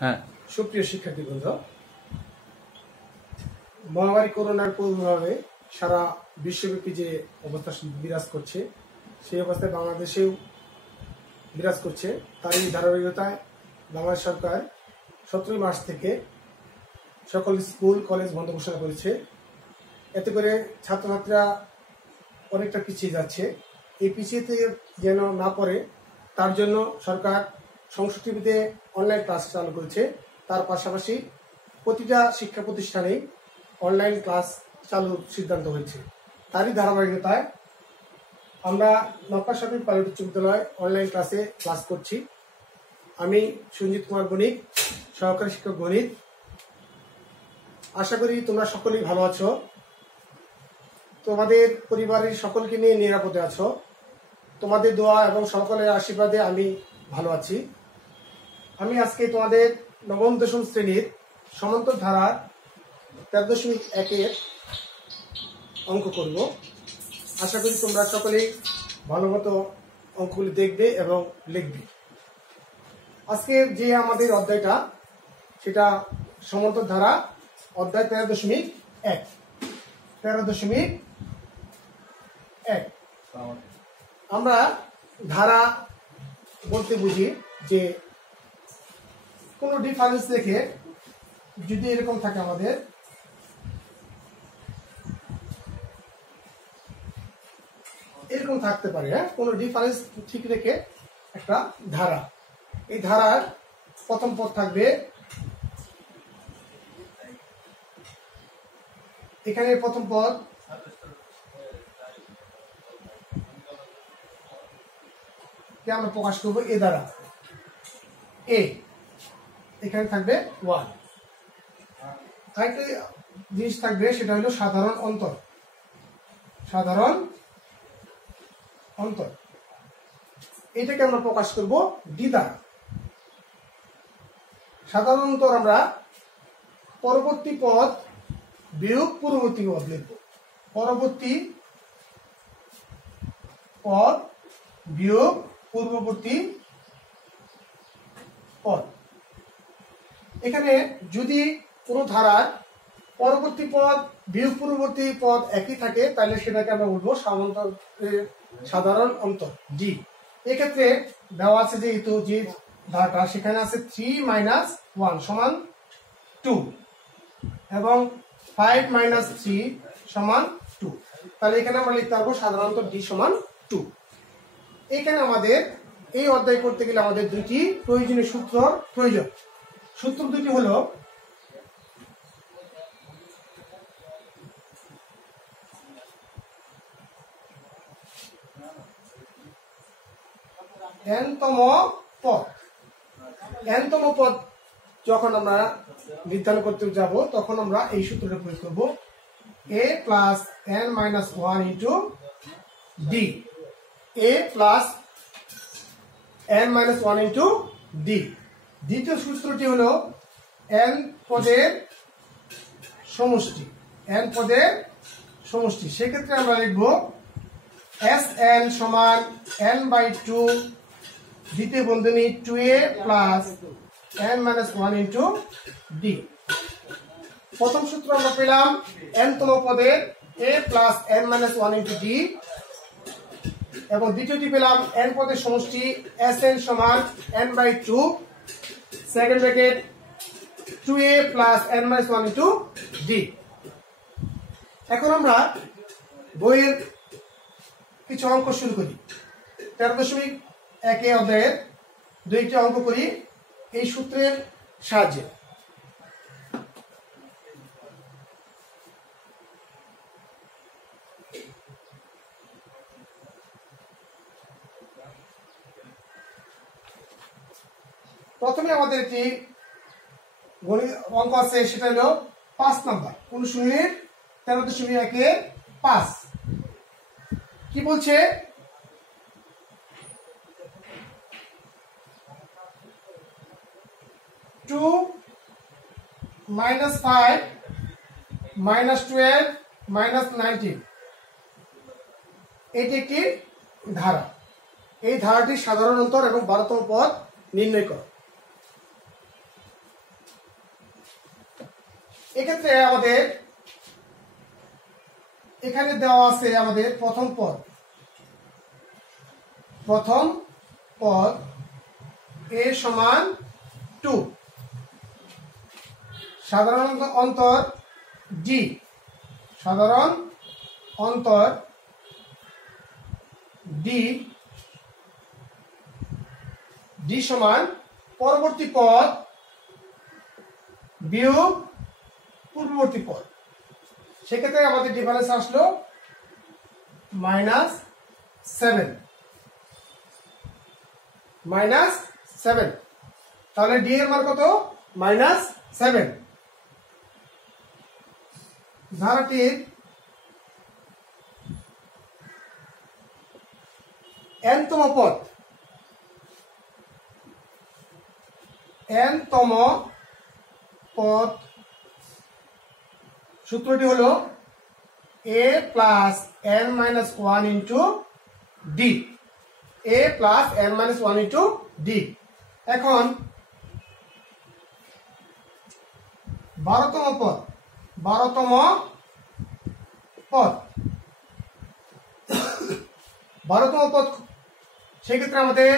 হ্যাঁ। সুপ্রিয় শিক্ষার্থীবৃন্দ, মহামারী করোনার প্রভাবে সারা বিশ্বব্যাপী যে অবস্থা বিরাজ করছে, সেই অবস্থায় বাংলাদেশেও বিরাজ করছে। তারই ধারাবাহিকতায় বাংলাদেশ সরকার 17 মার্চ থেকে সকল স্কুল কলেজ বন্ধ ঘোষণা করেছে। এতে করে ছাত্রছাত্রীরা অনেকটা পিছিয়ে যাচ্ছে। এই পিছিয়েতে যেন না পড়ে তার জন্য সরকার ৬৫তে অনলাইন ক্লাস চালু করেছে। তার পাশাপাশি প্রতিটা শিক্ষা প্রতিষ্ঠানেই অনলাইন ক্লাস চালুর সিদ্ধান্ত হয়েছে। তারই ধারাবাহিকতায় আমরা নৌকা শপিং পাইলট উচ্চ বিদ্যালয় অনলাইন ক্লাস করছি। আমি সঞ্জিত কুমার বণিক, সহকারী শিক্ষক গণিত। আশা করি তোমরা সকলেই ভালো আছো, তোমাদের পরিবারের সকলকে নিয়ে নিরাপদে আছো। তোমাদের দোয়া এবং সকলের আশীর্বাদে আমি ভালো আছি। আমি আজকে তোমাদের নবম দশম শ্রেণীর সমান্তর ধারার 13.1 অঙ্ক করব। আশা করি তোমরা সকলেই ভালো মতো অঙ্কগুলি দেখবে এবং লিখবে। আজকে যে আমাদের অধ্যায়টা, সেটা সমান্তর ধারা অধ্যায় 13.1। 13.1 আমরা ধারা বলতে বুঝি যে কোনো ডিফারেন্স দেখে যদি এরকম থাকে, আমাদের এরকম থাকতে পারে, কোনো ডিফারেন্স ঠিক রেখে একটা ধারা। এই ধারার প্রথম পদ থাকবে এখানে, প্রথম পদ কে আমরা প্রকাশ করবো এ দ্বারা। এ এখানে থাকবে 1। আরেকটা জিনিস থাকবে, সেটা হলো সাধারণ অন্তর। সাধারণ অন্তর এটাকে আমরা প্রকাশ করব ডি দ্বারা। সাধারণ অন্তর আমরা পরবর্তী পদ বিয়োগ পূর্ববর্তী পদ লিখব। পরবর্তী পদ বিয়োগ পূর্ববর্তী পদ। এখানে যদি কোনো ধারার পরবর্তী পদ বিয়োগ পূর্ববর্তী পদ একই থাকে, তাহলে সেটাকে আমরা বলবো সাধারণ অন্তর ডি। এক্ষেত্রে দেওয়া আছে যেহেতু যে ধারাটা, সেখানে আছে 3 - 1 সমান 2 এবং 5 - 3 সমান 2। তাহলে এখানে আমরা লিখতে পারবো সাধারণত ডি সমান 2। এখানে আমাদের এই অধ্যায় করতে গেলে আমাদের দুইটি প্রয়োজনীয় সূত্র প্রয়োজন। সূত্র দুটি হলো n-তম পদ। n-তম পদ যখন আমরা নির্ধারণ করতে যাব, তখন আমরা এই সূত্রটা প্রয়োগ করব, a + n - 1 * d। a + n - 1 * d। দ্বিতীয় সূত্রটি হলো n পদের সমষ্টি। n পদের সমষ্টি, সেক্ষেত্রে আমরা লিখব Sn সমান n/2 দ্বিতীয় বন্ধনী 2a + n - 1 * d। প্রথম সূত্র আমরা পেলাম n-তম পদের a + n - 1 * d, এবং দ্বিতীয়টি পেলাম n পদের সমষ্টি Sn সমান n/2 second bracket 2a + n - 1 * d। এখন আমরা বইয়ের কিছু অঙ্ক শুরু করি। 13.1 অধ্যায়ের দুইটি অঙ্ক করি এই সূত্রের সাহায্যে। প্রথমে আমাদের একটি অঙ্ক আছে, সেটা হলো 5 নাম্বার অনুশীলনীর 13.1 5। কি বলছে? -2 - 5 - 12 - 19। এটি একটি ধারা। এই ধারাটির সাধারণ অন্তর এবং 12তম পদ নির্ণয় করো। এক্ষেত্রে আমাদের এখানে দেওয়া আছে আমাদের প্রথম পদ a সমান 2, সাধারণ অন্তর d, সাধারণ অন্তর d সমান পরবর্তী পদ বিয়োগ পূর্ববর্তী পদ। সেক্ষেত্রে আমাদের ডিফারেন্স আসলো -7, তাহলে ডি এর মান কত? -7। ধারাটির nতম পদ সূত্রটি হলো a plus n minus 1 into D, a plus n minus 1 into D. এখন 12তম পদ, সেক্ষেত্রে আমাদের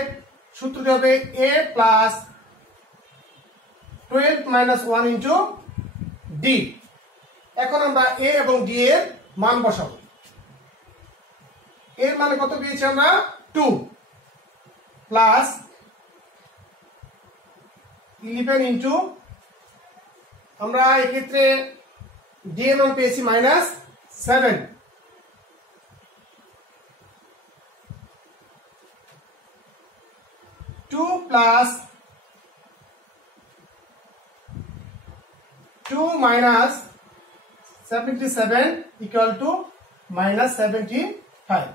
সূত্রটি হবে a plus 12 minus 1 into D. এখন আমরা a এবং d এর মান বসাবো। এর মানে কত পেয়েছি আমরা? 2 প্লাস 11 ইন্টু, আমরা এক্ষেত্রে d এর মান পেয়েছি -7, 2 প্লাস 2 মাইনাস 77 ইকুয়াল টু -75।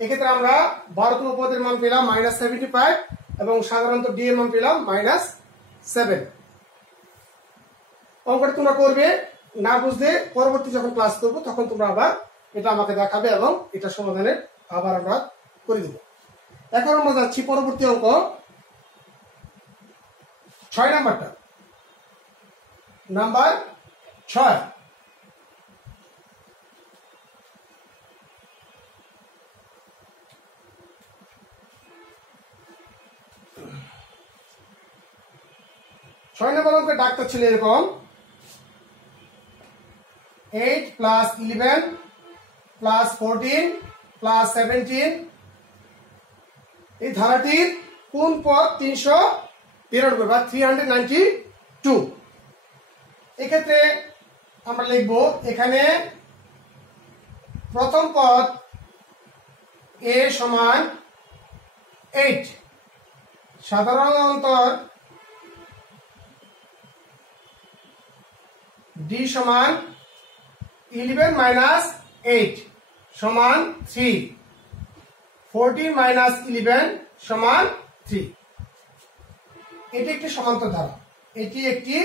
এক্ষেত্রে আমরা 12তম পদের মান পেলাম -75 এবং সাধারণত ডি এর মান পেলাম -7। অঙ্কটা তোমরা করবে, না বুঝলে পরবর্তী যখন ক্লাস করবো তখন তোমরা আবার এটা আমাকে দেখাবে এবং এটা সমাধানের আবার আমরা করে দেব। এখন আমরা যাচ্ছি পরবর্তী অঙ্ক 6 নাম্বারটা, নাম্বার 6। নম্বর অঙ্কের ডাকটা ছিল এরকম, 8 প্লাস 11 প্লাস 14 প্লাস 17, এই ধারাটির কোন পদ 392 বা 392। এক্ষেত্রে আমরা লিখব এখানে প্রথম পদ a সমান 8, সাধারণ অন্তর d সমান 11 মাইনাস 8 সমান 3, 14 মাইনাস 11 সমান 3। এটি একটি সমান্তর ধারা, এটি একটি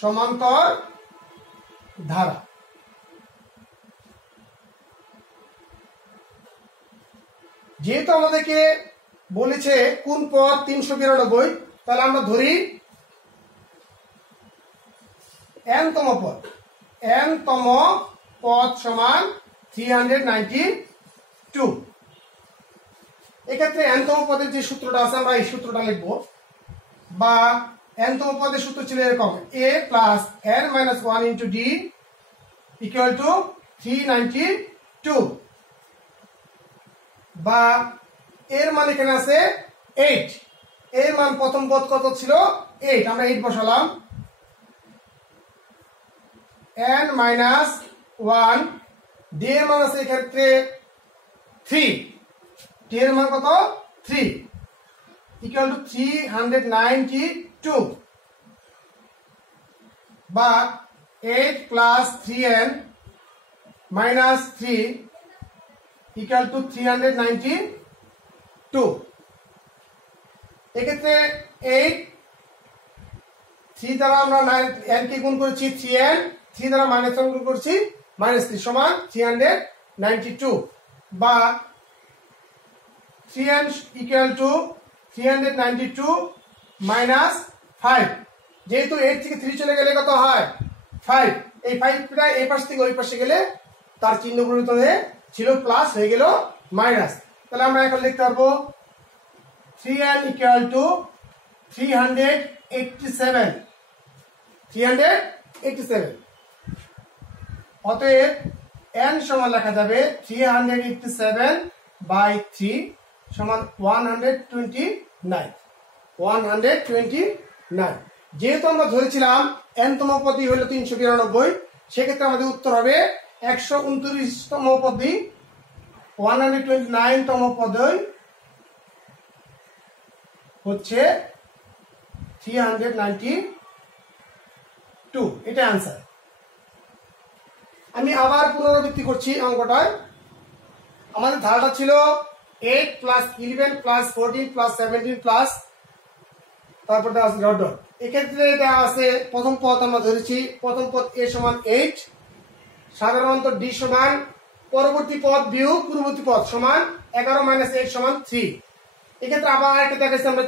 সমান্তর ধারা। যেহেতু আমাদেরকে বলেছে কোন পদ 392, তাহলে আমরা ধরি nতম পদ সমান 392। এক্ষেত্রে nতম পদের যে সূত্রটা আছে আমরা এই সূত্রটা লিখব, বা nতম পদের সূত্র ছিল এরকম, a plus n minus 1 into D equal to 392, বা এর মান এখানে আছে 8, এর মান প্রথম পদ কত ছিল? 8, আমরা 8 বসালাম, n মাইনাস 1, ডি এর মান আছে এক্ষেত্রে 3, ডি এর মান কত? 3 ইকুয়াল টু 392, বা 8 plus 3n minus 3 equal to 392। এক্ষেত্রে 8 3 দ্বারা আমরা n কে গুণ করেছি 3n, 3 দ্বারা মাইনাস 1 গুণ করছি -3 সমান 392, বা 3n ইকুয়াল টু 392 মাইনাস 5 যেহেতু 8 থেকে 3 চলে গেলে কত হয় 5, এই 5টা এই পাশ থেকে ওই পাশে গেলে তার চিহ্ন পরিবর্তন হয়ে ছিল প্লাস হয়ে গেল মাইনাস। তাহলে আমরা এখন লিখতে পারবো 3n ইকুয়াল টু 387 অতএব n সমান লেখা যাবে 387 বাই 3 সমান 129। যেহেতু আমরা ধরেছিলাম n তম পদই হলো 392, সেক্ষেত্রে আমাদের উত্তর হবে 129তম পদই 129তম পদই হচ্ছে 392, এটা आंसर। আমি আবার পুনরাবৃত্তি করছি অঙ্কটায়। আমাদের ধারাটা ছিল 8 প্লাস 11 প্লাস 14 প্লাস 17 প্লাস তারপর দেওয়া আছে ডট ডট। এক্ষেত্রে এটা আছে প্রথম পদ আমরা ধরেছি, প্রথম পদ a সমান 8, সাধারণত d সমান পরবর্তী পদ বিয়োগ পূর্ববর্তী পদ সমান 11 মাইনাস 8 সমান 3। এক্ষেত্রে আবার একটা দেখাচ্ছি আমরা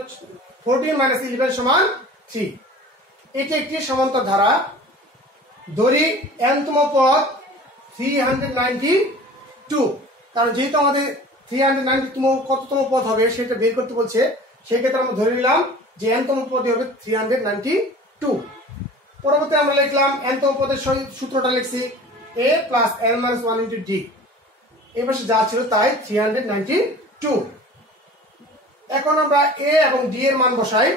14 মাইনাস 11 সমান 3। এটি একটি সমান্তর ধারা। ধরি n তম পদ 392, কারণ যেহেতু আমাদের 392তম কততম পদ হবে সেটা বের করতে বলছে, সেই ক্ষেত্রে আমরা ধরে নিলাম যে n তম পদই হবে 392। পরবর্তী আমরা লিখলাম n তম পদের সূত্রটা লিখছি a plus n minus 1 into d, এই পাশে যা ছিল তাই 392। এখন আমরা a এবং d এর মান বসাই।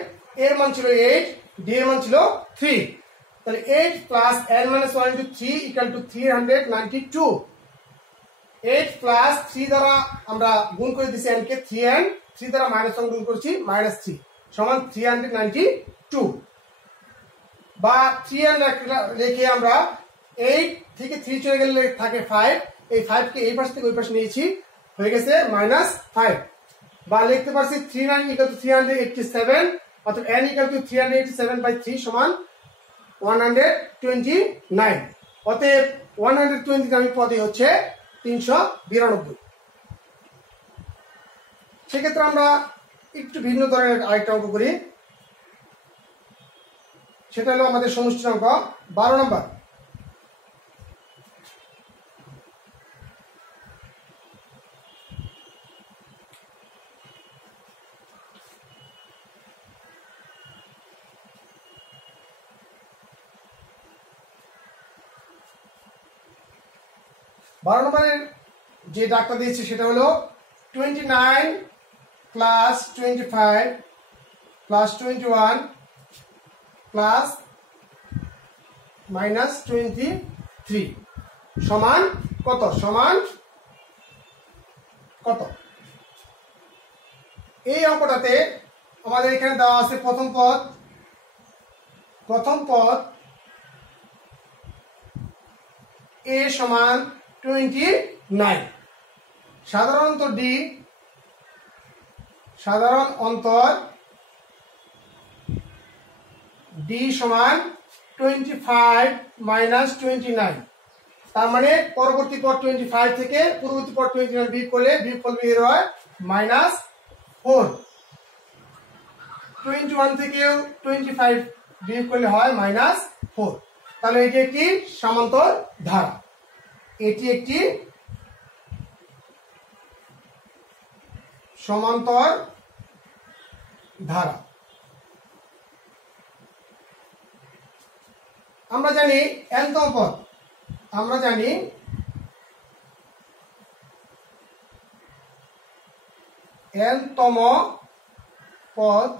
a এর মান ছিল 8, d এর মান ছিল 3, তাহলে 8 plus n minus 1 into 3 equal to 392। 8 plus 3 দ্বারা আমরা গুণ করে দিছি n কে, 3n 3 দ্বারা মাইনাস 1 গুণ করছি মাইনাস 3 সমান 392। বা 3n রেখে আমরা 8 থেকে 3 চলে গেলে থাকে 5, এই 5 কে এই পাশ থেকে ওই পাশে নিয়েছি, হয়ে গেছে মাইনাস 5। বা লিখতে পারছি 39 ইকুয়াল টু 387, অর্থাৎ n ইকুয়াল টু 387 বাই 3 সমান 129। অতএব 129 পদই হচ্ছে 392। সেক্ষেত্রে আমরা একটু ভিন্ন ধরনের আরেকটা অঙ্ক করি, সেটা হলো আমাদের সমষ্টির অঙ্ক 12 নম্বর। বারো নম্বরের যে ডাকটা দিয়েছে সেটা হলো 29 প্লাস 25 প্লাস 21 প্লাস মাইনাস 23 সমান কত? সমান কত? এই অঙ্কটাতে আমাদের এখানে দেওয়া আছে প্রথম পদ a সমান 29। সাধারণত d সাধারণ অন্তর d সমান 25 মাইনাস 29, তার মানে পরবর্তী পদ 25 থেকে পূর্ববর্তী পদ 29 বিয়োগ করলে বিয়োগফল বের হয় মাইনাস 4। 21 থেকে 25 বিয়োগ করলে হয় মাইনাস 4। তাহলে এটি একটি সমান্তর ধারা, এটি একটি সমান্তর ধারা। আমরা জানি n তম পদ, আমরা জানি n তম পদ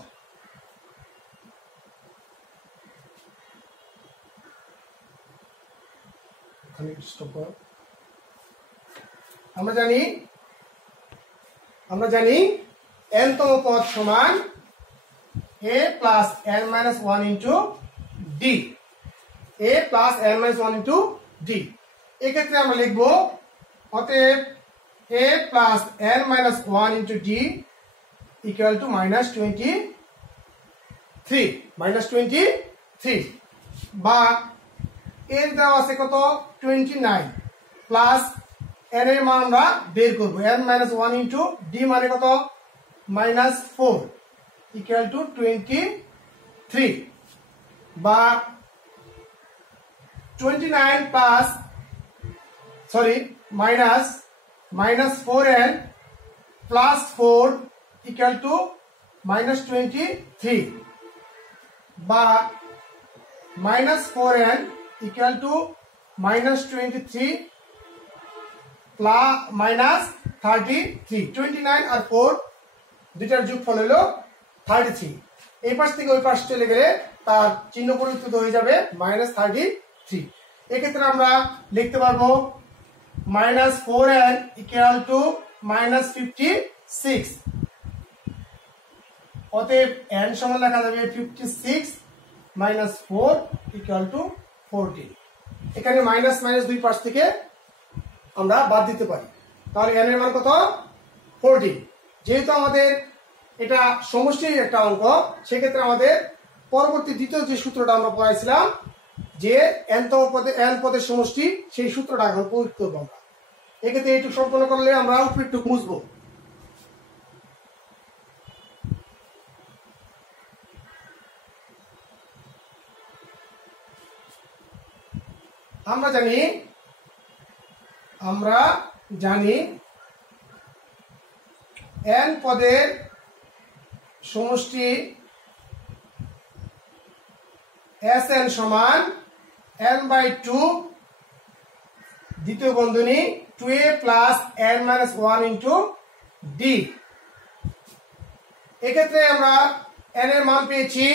আমরা জানি n তম পদ সমান a plus n minus 1 into d, a plus n minus 1 into d। এক্ষেত্রে আমরা লিখব অতএব a plus n minus 1 into d equal to minus 23 বা এর দেওয়া আছে কত 29 প্লাস n এর মান আমরা বের করব, n মাইনাস 1 ইন্টু d মানে কত মাইনাস 4 ইকুয়াল টু 23 বা 29 plus minus 4n plus 4 equal to minus 23 বা minus 4n equal to minus 23 plus minus 33 29 আর 4 দুইটার যোগফল হলো 33 এই পাশ থেকে ওই পাশ চলে গেলে তার চিহ্ন পরিবর্তিত হয়ে যাবে মাইনাস 33 এক্ষেত্রে আমরা লিখতে পারবো minus 4n equal to minus 56 অতএব n সমান লেখা যাবে 56 মাইনাস 4 ইকুয়াল টু 14 এখানে মাইনাস মাইনাস দুই পাশ থেকে আমরা বাদ দিতে পারি তাহলে n এর মান কত 14 যেহেতু আমাদের এটা সমষ্টির একটা অঙ্ক সেক্ষেত্রে আমাদের পরবর্তী দ্বিতীয় যে সূত্রটা আমরা পড়াইছিলাম যে n পদের সমষ্টি সেই সূত্রটা এখন প্রয়োগ করবো আমরা এক্ষেত্রে এইটুকু সম্পন্ন করলে আমরা উপরটুকু বুঝবো আমরা জানি n পদের সমষ্টি Sn সমান n/2 দ্বিতীয় বন্ধনী 2a plus n minus 1 into d এক্ষেত্রে আমরা n এর মান পেয়েছি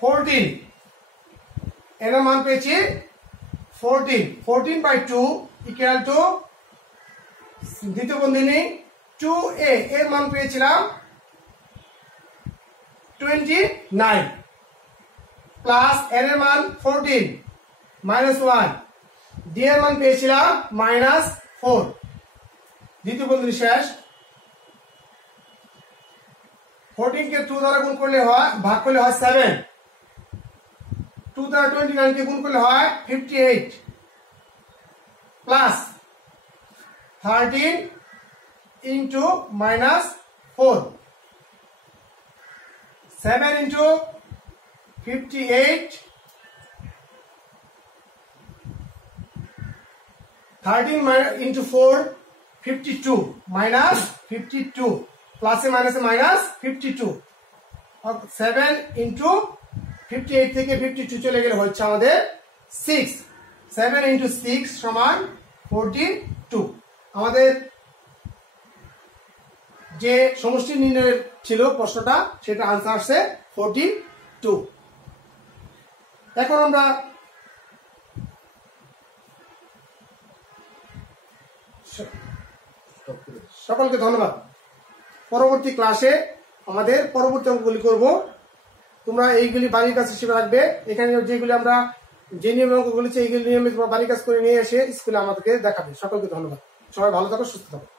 14 n এর মান পেয়েছি 14/2 ইকুয়াল টু দ্বিতীয় বন্ধনী 2a এর মান পেয়েছিলাম 29 প্লাস n এর মান 14 মাইনাস 1 d এর মান পেয়েছিলাম মাইনাস 4 দ্বিতীয় বন্ধনী শেষ 14 কে 2 দ্বারা গুণ করলে হয় ভাগ করলে হয় 7 2 দ্বারা 29 কে গুণ করলে হয় 58 plus 13 into minus 4 7 into 58 13 into 4 52 minus 52 plus a minus 52 7 into 58 থেকে 52 চলে গেলে হচ্ছে আমাদের 6 7 into 6 সমান 42 আমাদের যে সমষ্টি নির্ণয়ের ছিল প্রশ্নটা সেটা আনসার আসছে 42 এখন আমরা সকলকে ধন্যবাদ পরবর্তী ক্লাসে আমাদের পরবর্তী অঙ্কগুলি করব তোমরা এইগুলি বাড়ির কাজ হিসেবে রাখবে এখানে যেগুলি আমরা যে নিয়মের অঙ্কগুলি এইগুলি নিয়মিত বাড়ির কাজ করে নিয়ে এসে স্কুলে আমাদেরকে দেখাবে সকলকে ধন্যবাদ সবাই ভালো থাকো সুস্থ থাকো